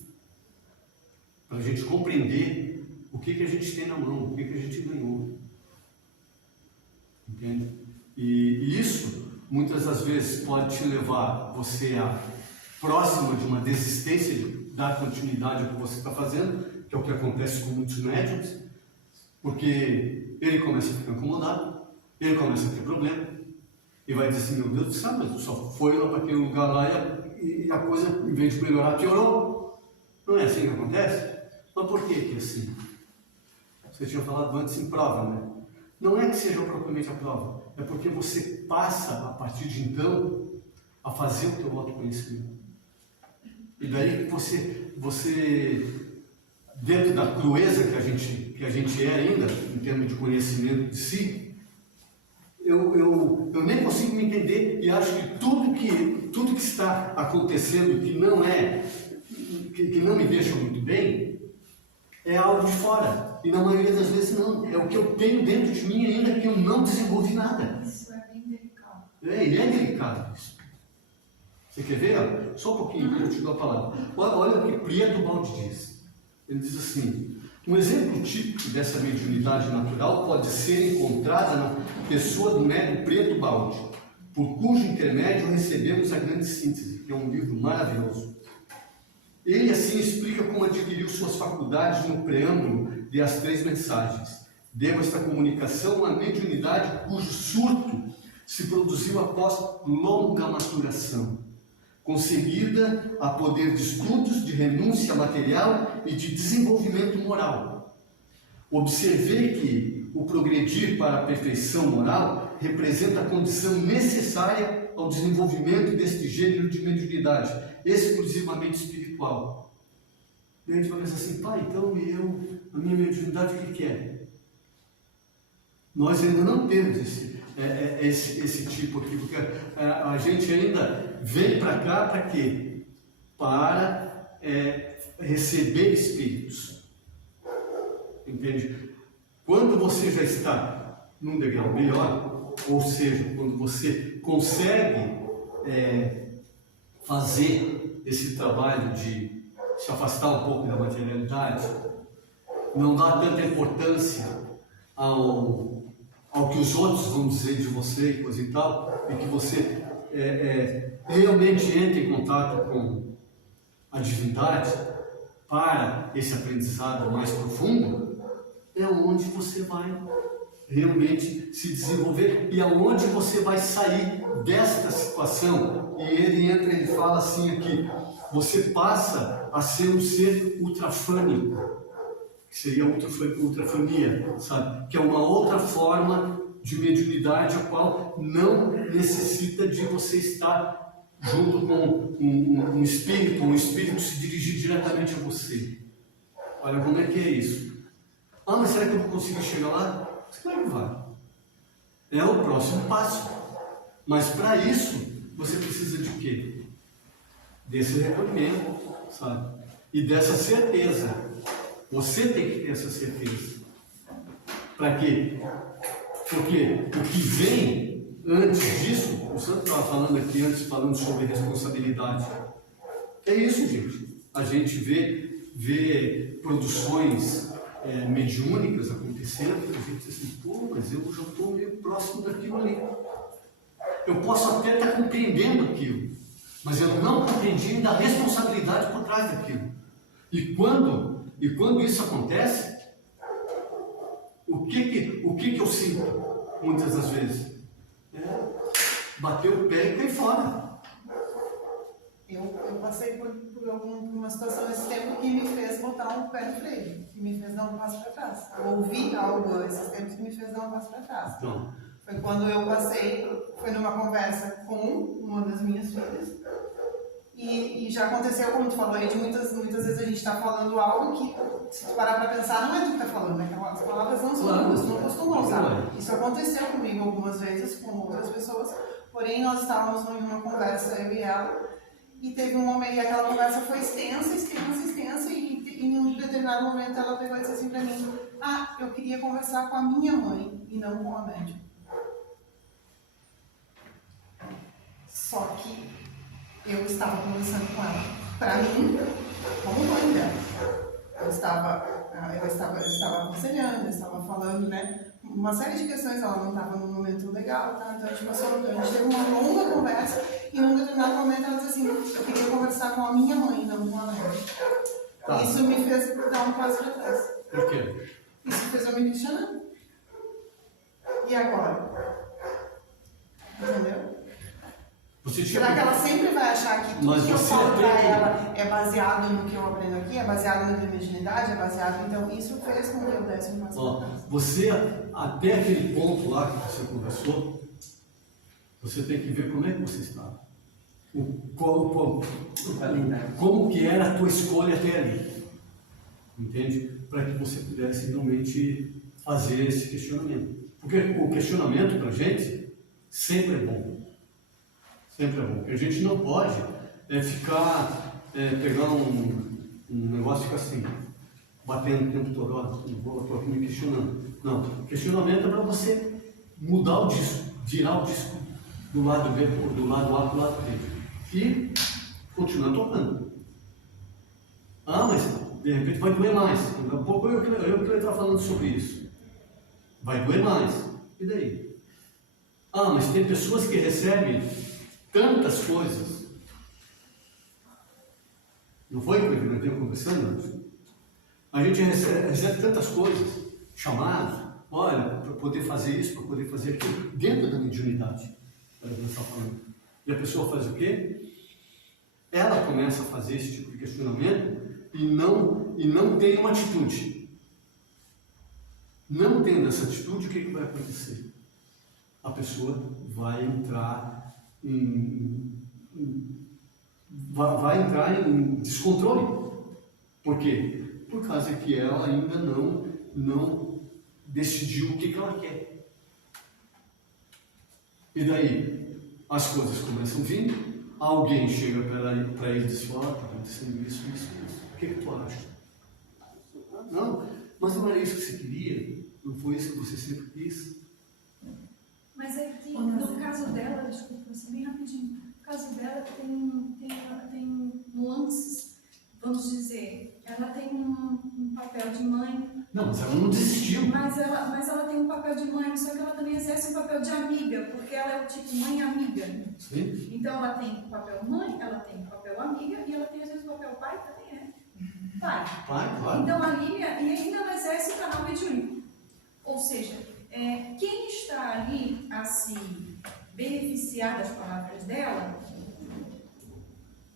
para a gente compreender o que a gente tem na mão, o que a gente ganhou. Entende? E isso, muitas das vezes, pode te levar você a próxima de uma desistência de dar continuidade ao que você está fazendo, que é o que acontece com muitos médiums, porque ele começa a ficar incomodado, ele começa a ter problema, e vai dizer assim, meu Deus do céu, mas só foi lá para aquele lugar lá e a coisa, em vez de melhorar, piorou. Não é assim que acontece? Mas por que é assim? Você tinha falado antes em prova, né? Não é que seja propriamente a prova, é porque você passa, a partir de então, a fazer o teu autoconhecimento. E daí você dentro da crueza que a gente é ainda, em termos de conhecimento de si, eu nem consigo me entender, e acho que tudo que está acontecendo que não me deixa muito bem, é algo de fora. E na maioria das vezes não. É o que eu tenho dentro de mim ainda que eu não desenvolvi nada. Isso é bem delicado. E é delicado isso. Você quer ver? Só um pouquinho, eu te dou a palavra. Olha o que Prieto Baldi diz. Ele diz assim, um exemplo típico dessa mediunidade natural pode ser encontrada na pessoa do médium Prieto Baldi, por cujo intermédio recebemos a Grande Síntese, que é um livro maravilhoso. Ele assim explica como adquiriu suas faculdades no preâmbulo de As Três Mensagens. Devo esta comunicação à mediunidade cujo surto se produziu após longa maturação, conseguida a poder de estudos, de renúncia material e de desenvolvimento moral. Observei que o progredir para a perfeição moral representa a condição necessária ao desenvolvimento deste gênero de mediunidade, exclusivamente espiritual. E a gente vai pensar assim, pai, então a minha mediunidade o que é? Nós ainda não temos esse tipo aqui, porque a gente ainda vem para cá para quê? Para receber espíritos. Entende? Quando você já está num degrau melhor, ou seja, quando você consegue fazer esse trabalho de se afastar um pouco da materialidade, não dá tanta importância ao que os outros vão dizer de você e coisa e tal, e que você realmente entre em contato com a divindade para esse aprendizado mais profundo, é onde você vai realmente se desenvolver e aonde você vai sair desta situação. E ele entra, ele fala assim aqui: você passa a ser um ser ultrafânico, que seria ultrafania, sabe? Que é uma outra forma de mediunidade, a qual não necessita de você estar junto com um espírito se dirigir diretamente a você. Olha como é que é isso. Ah, mas será que eu vou conseguir chegar lá? Claro que vai. É o próximo passo. Mas para isso, você precisa de quê? Desse recolhimento, sabe? E dessa certeza. Você tem que ter essa certeza. Para quê? Porque o que vem antes disso, o Santo estava falando aqui antes, falando sobre responsabilidade. É isso, gente. A gente vê produções mediúnicas acontecendo, a gente diz assim, pô, mas eu já estou meio próximo daquilo ali. Eu posso até estar compreendendo aquilo, mas eu não compreendi ainda a responsabilidade por trás daquilo. E quando isso acontece, o que eu sinto muitas das vezes? Bater o pé e cair fora. Eu passei por uma situação nesse tempo que me fez botar um pé no freio, que me fez dar um passo para trás. Eu ouvi algo esses tempos que me fez dar um passo para trás. Então, foi quando eu passei, foi numa conversa com uma das minhas filhas, e já aconteceu, como tu falou aí, de muitas vezes a gente está falando algo que, se tu parar para pensar, não é tu que está falando, né? As palavras não são tuas, não costumam usar. Isso aconteceu comigo algumas vezes, com outras pessoas, porém nós estávamos em uma conversa, eu e ela, e teve um momento, e aquela conversa foi extensa, e em um determinado momento ela pegou e disse assim para mim: ah, eu queria conversar com a minha mãe e não com a médium. Só que eu estava conversando com ela, para mim, como mãe dela. Eu estava aconselhando, eu estava falando, né, uma série de questões, ela não estava num momento legal, tá? Então a gente teve uma longa conversa, e em um determinado momento ela disse assim: eu queria conversar com a minha mãe, não com a médium. Tá. Isso me fez dar um passo para trás. por quê? Isso fez eu me questionar. E agora? Entendeu? Será que ela sempre vai achar que tudo que eu falo para ela é baseado no que eu aprendo aqui, é baseado na minha mediunidade, é baseado... Então, isso fez com que eu desse um passo. Você, até aquele ponto lá que você conversou, você tem que ver como é que você está. Como que era a tua escolha até ali. Entende? Para que você pudesse realmente fazer esse questionamento. Porque o questionamento para a gente sempre é bom. Sempre é bom. Porque a gente não pode pegar um negócio e ficar assim, batendo o tempo todo, ó, estou aqui me questionando. Não, o questionamento é para você mudar o disco, virar o disco do lado B, do lado A para o lado B. E continuar tocando. Ah, mas de repente vai doer mais. Daqui a pouco eu queria estar falando sobre isso. Vai doer mais. E daí? Ah, mas tem pessoas que recebem tantas coisas. Não foi que eu estava conversando antes? A gente recebe tantas coisas, chamados, olha, para poder fazer isso, para poder fazer aquilo, dentro da mediunidade. E a pessoa faz o quê? Ela começa a fazer esse tipo de questionamento e não tem uma atitude. Não tendo essa atitude, o que vai acontecer? A pessoa vai entrar em descontrole. Por quê? Por causa que ela ainda não decidiu o que ela quer. E daí as coisas começam a vir, alguém chega para ele e diz, ó, está acontecendo isso. O que tu acha? Não, mas não era isso que você queria, não foi isso que você sempre quis. Mas é que no caso dela, desculpa, assim, bem rapidinho, no caso dela tem nuances, vamos dizer, ela tem um papel de mãe. Não, mas ela não desistiu. Mas ela tem um papel de mãe, só que ela também exerce um papel de amiga, porque ela é o tipo mãe amiga. Sim. Então ela tem o papel mãe, ela tem o papel amiga e ela tem às vezes o papel pai também, né? Pai. Pai, claro. Então a Lília, e ainda ela exerce o canal mediúnico. Ou seja, quem está ali a se beneficiar das palavras dela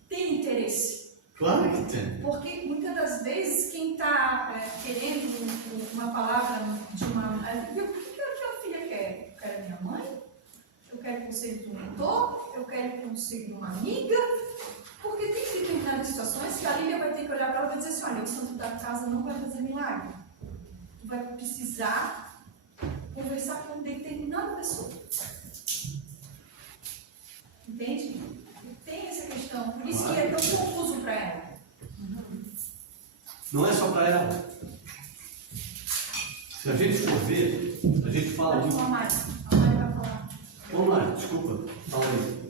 tem interesse. Claro que tem. Porque muitas das vezes quem está querendo uma palavra de uma. O que a filha quer? Eu quero minha mãe, eu quero conselho de um mentor, eu quero conselho de uma amiga. Porque tem determinadas situações que a Lília vai ter que olhar para ela e vai dizer assim: olha, o santo da casa não vai fazer milagre. Tu vai precisar conversar com determinada pessoa. Entende? Tem essa questão, por isso que é tão confuso para ela. Não é só para ela. Se a gente for ver, a gente fala Pode muito. falar mais. A Mari vai falar. Vamos lá, desculpa. Fala aí.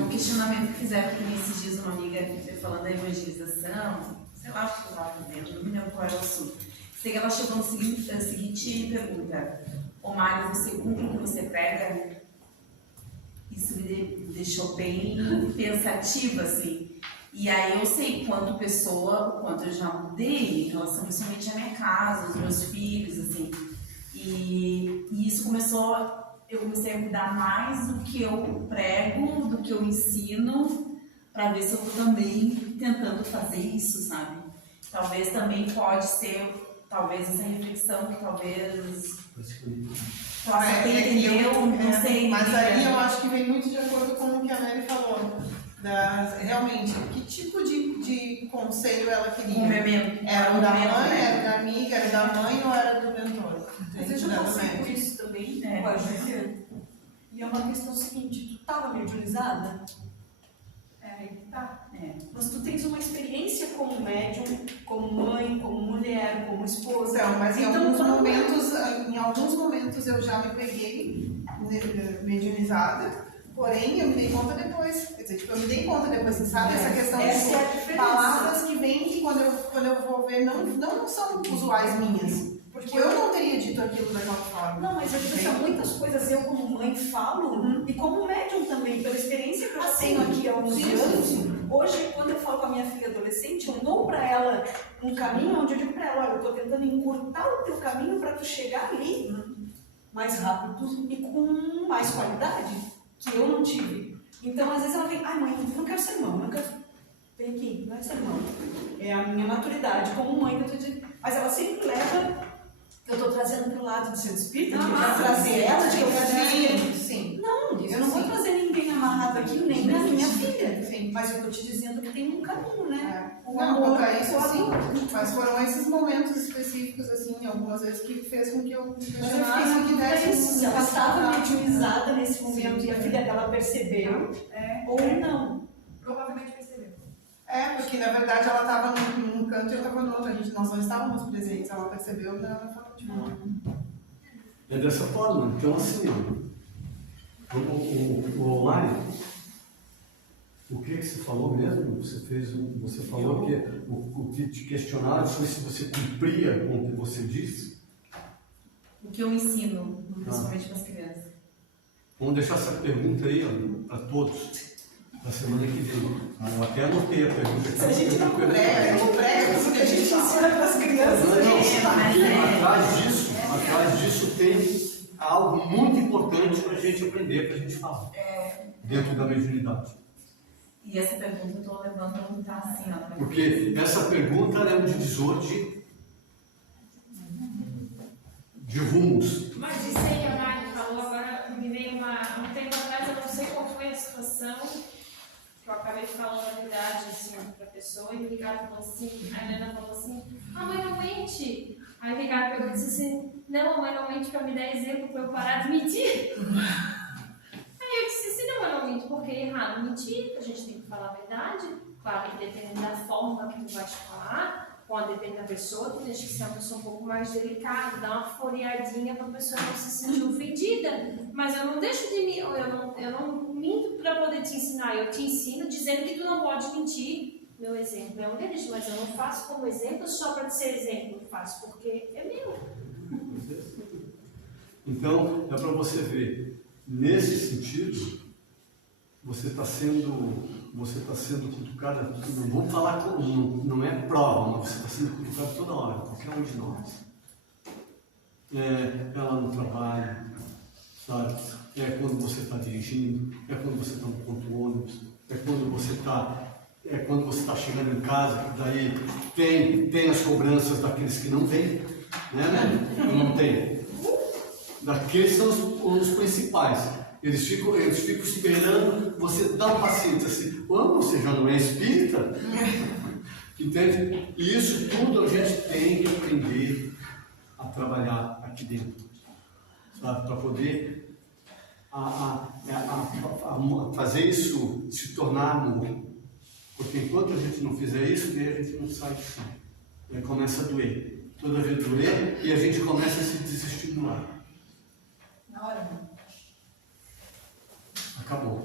Um questionamento que fizeram para mim esses dias, uma amiga que foi falando da evangelização, sei lá o que eu estava fazendo, não me lembro qual era o assunto. Sei que ela chegou no seguinte pergunta: ô Mário, você cumpre o que você prega? Isso me deixou bem pensativa, assim. E aí eu sei quanto pessoa, o quanto eu já mudei em relação principalmente à minha casa, aos meus filhos, assim. E isso começou, eu comecei a cuidar mais do que eu prego, do que eu ensino, para ver se eu estou também tentando fazer isso, sabe? Talvez também pode ser, talvez essa reflexão que talvez possa ter, entendeu? Não sei. Mas aí eu acho que vem muito de acordo com o que a Mary falou. Realmente, que tipo de conselho ela queria? Era o da mãe, era da amiga, era da mãe ou era do mentor? Mas eu já passei por isso também, com a Júlia. E é uma questão seguinte: tu estava mediunizada? Tá. Mas tu tens uma experiência como médium, como mãe, como mulher, como esposa. Então, mas em quando alguns momentos eu já me peguei mediunizada, porém eu me dei conta depois. Quer dizer, tipo, eu me dei conta depois, sabe? Essa questão essa é a de diferença. palavras que vêm que quando eu vou ver não são usuais minhas. Porque eu não teria dito aquilo daquela forma. Não, mas eu digo assim, muitas coisas eu como mãe falo, e como médium também, pela experiência que eu já tenho aqui há uns anos. Hoje, quando eu falo com a minha filha adolescente, eu dou para ela um caminho onde eu digo para ela: olha, eu estou tentando encurtar o teu caminho para tu chegar ali mais rápido e com mais qualidade, que eu não tive. Então, às vezes ela vem: ai mãe, eu não quero ser irmão, não quero... Vem aqui, não é ser irmão. É a minha maturidade como mãe que eu tô dizendo. Mas ela sempre leva... Eu estou trazendo para o lado do centro espírita, de trazer ela, de eu trazer. Sim. Não, eu não vou trazer ninguém amarrado aqui, nem a minha filha. Sim. Mas eu estou te dizendo que tem um caminho, né? Não, quanto a isso, sim. Mas foram esses momentos específicos, assim, algumas vezes que fez com que eu questionasse que desse. Se ela estava mediunizada nesse momento e a filha dela percebeu, ou não. Provavelmente percebeu. Porque na verdade ela estava num canto e eu estava no outro. Nós não estávamos presentes. Ela percebeu da forma de falar. É dessa forma. Então, assim, o Mário, o que você falou mesmo? Você falou que o que te questionaram foi se você cumpria com o que você disse? O que eu ensino, principalmente para as crianças. Vamos deixar essa pergunta aí para todos, na semana que vem. Eu até anotei a pergunta. Se a gente não Eu prego, porque a gente ensina para as crianças. Atrás disso tem algo muito importante para a gente aprender, para a gente falar. Dentro da mediunidade. E essa pergunta eu estou levando para perguntar assim, ó. Porque essa pergunta é um divisor de rumos. Mas isso aí que a Mari falou, agora me veio um tempo atrás, eu não sei qual foi a situação, que eu acabei falando a verdade assim, para a pessoa, e o Ricardo falou assim, a Helena falou assim: ah, mãe, não mente. Aí o Ricardo pegou e disse assim: não, mas normalmente para me dar exemplo, para eu parar de mentir. Aí eu disse assim, não, eu não minto porque é errado mentir, a gente tem que falar a verdade. Claro que dependendo da forma que tu vais falar, pode depender da pessoa, tu tens que ser uma pessoa um pouco mais delicada, dar uma folheadinha para a pessoa não se sentir ofendida. Mas eu não deixo de mentir, eu não minto para poder te ensinar, eu te ensino dizendo que tu não pode mentir. Meu exemplo é um deles, mas eu não faço como exemplo só para ser exemplo, eu faço porque é meu. Então, é para você ver, nesse sentido, você está sendo cutucada, não vamos falar, não é prova, mas você está sendo cutucado toda hora, qualquer um de nós. É lá no trabalho, sabe? É quando você está dirigindo, é quando você está no ponto ônibus, é quando você está chegando em casa, daí tem as cobranças daqueles que não vêm, né? Não tem. Daqueles são os principais. Eles ficam esperando você dar um paciente assim, você já não é espírita? Entende? E isso tudo a gente tem que aprender a trabalhar aqui dentro, sabe? Para poder fazer isso se tornar amor. Porque enquanto a gente não fizer isso, a gente não sai do chão. Aí começa a doer. Toda vez doer e a gente começa a se desestimular. Na hora. Acabou.